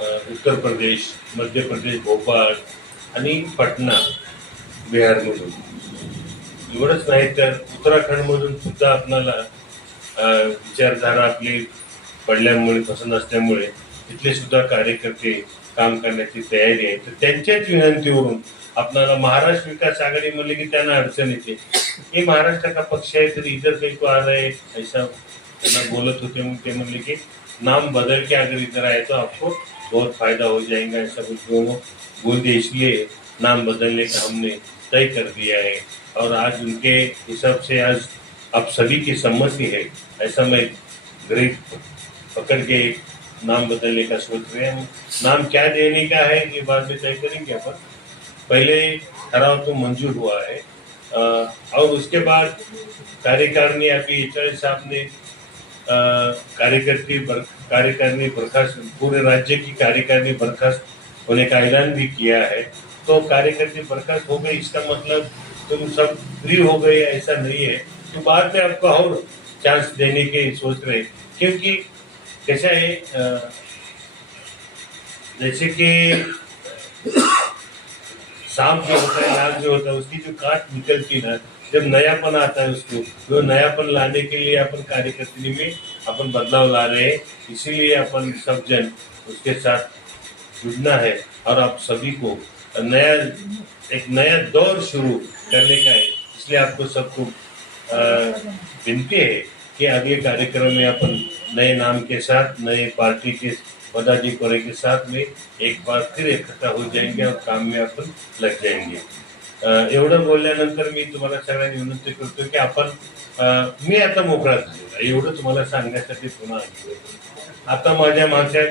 उत्तर प्रदेश मध्य प्रदेश भोपाळ आणि पटना बिहारमधून. एवढंच नाही तर उत्तराखंडमधून सुद्धा आपणाला विचारधारा आपली पडल्यामुळे पसंत असल्यामुळे तिथले सुद्धा कार्यकर्ते काम करण्याची तयारी आहे. तर त्यांच्याच विनंतीवरून आपल्याला महाराष्ट्र विकास आघाडी म्हणले की त्यांना अडचण येते. हे महाराष्ट्र का पक्ष आहे तरी इतर काही आला आहे रहा ऐसा त्यांना बोलत होते मग ते म्हणले की नाम बदल के अगर इधर आए तो आपको बहुत फ़ायदा हो जाएगा ऐसा कुछ दोनों बोल दिए इसलिए नाम बदलने का हमने तय कर दिया है। और आज उनके हिसाब से आज आप सभी की सम्मति है। ऐसा मैं ग्रेट पकड़ के नाम बदलने का सोच रहे हैं। नाम क्या देने का है, ये बाद में तय करेंगे अपन। पहले ठराव तो मंजूर हुआ है। और उसके बाद कार्यकारिणी अभी एच साहब ने कार्यकर्ती कार्यकारिणी बर्खास्त, पूरे राज्य की कार्यकारिणी बर्खास्त होने का ऐलान भी किया है। तो कार्यकर्ती बर्खास्त हो गई, इसका मतलब तुम सब फ्री हो गए, ऐसा नहीं है। तो बाद में आपको और चांस देने के सोच रहे क्योंकि कैसा है जैसे कि सांप जो होता है नाग जो होता है, उसकी जो काट निकलती ना, जब नयापन आता है उसको वो नयापन लाने के लिए अपन कार्यकर्ती में अपन बदलाव ला रहे हैं। इसीलिए अपन सब जन उसके साथ जुड़ना है और आप सभी को नया, एक नया दौर शुरू करने का है। इसलिए आपको सबको विनती है कि अगले कार्यक्रम में अपन नए नाम के साथ, नए पार्टी के पदाजी पदाधिकारी के साथ में एक बार फिर इकट्ठा हो जाएंगे और काम में अपन लग जाएंगे। एवढं बोलल्यानंतर मी तुम्हाला सगळ्यांनी विनंती करतो की आपण मी आता मोकळा झालेला एवढं तुम्हाला सांगण्यासाठी पुन्हा आता माझ्या माझ्या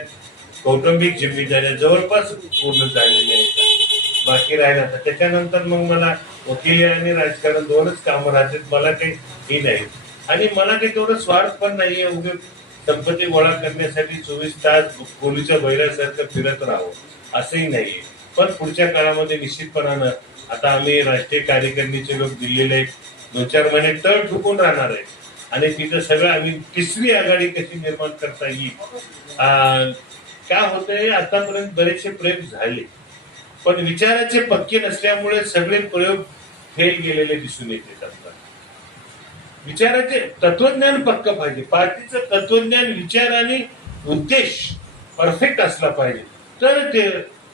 कौटुंबिक जिम्मेदाऱ्या जवळपास पूर्ण झालेल्या आहेत. बाकी राहिला तर त्याच्यानंतर मग मला वकिली आणि राजकारण दोनच कामं राहतात. मला काही हे नाही. आणि मला काही तेवढं स्वार्थ पण नाहीये. उगे संपत्ती गोळा करण्यासाठी चोवीस तास पोलीच्या बैलासारखं फिरत राहावं असंही नाहीये. पण पुढच्या काळामध्ये निश्चितपणानं आता आम्ही राष्ट्रीय कार्यकारिणीचे लोक दिलेले आहेत. दोन चार महिने तळ ठुकून राहणार आहे आणि तिथं सगळं आम्ही तिसरी आघाडी कशी निर्माण करता येईल? काय होतंय? आतापर्यंत बरेचसे प्रयोग झाले. पण विचाराचे पक्के नसल्यामुळे सगळे प्रयोग फेल गेलेले दिसून येतात. विचाराचे तत्वज्ञान पक्क पाहिजे. पार्टीचं तत्वज्ञान विचार आणि उद्देश परफेक्ट असला पाहिजे. तर ते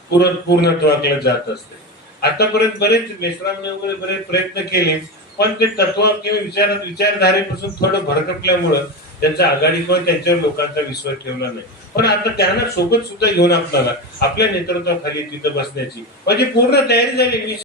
पूर्ण पूर्णत्वाकडे जात असते. आतापर्यंत बरेच मेश्रामने वगैरे बरेच प्रयत्न केले पण ते तत्व किंवा विचारात विचारधारेपासून थोडं भरकटल्यामुळं त्यांचा आघाडी किंवा त्यांच्यावर लोकांचा विश्वास ठेवला नाही. पण आता त्यांना सोबत सुद्धा घेऊन आपल्याला आपल्या नेतृत्वाखाली तिथं बसण्याची म्हणजे पूर्ण तयारी झाली मी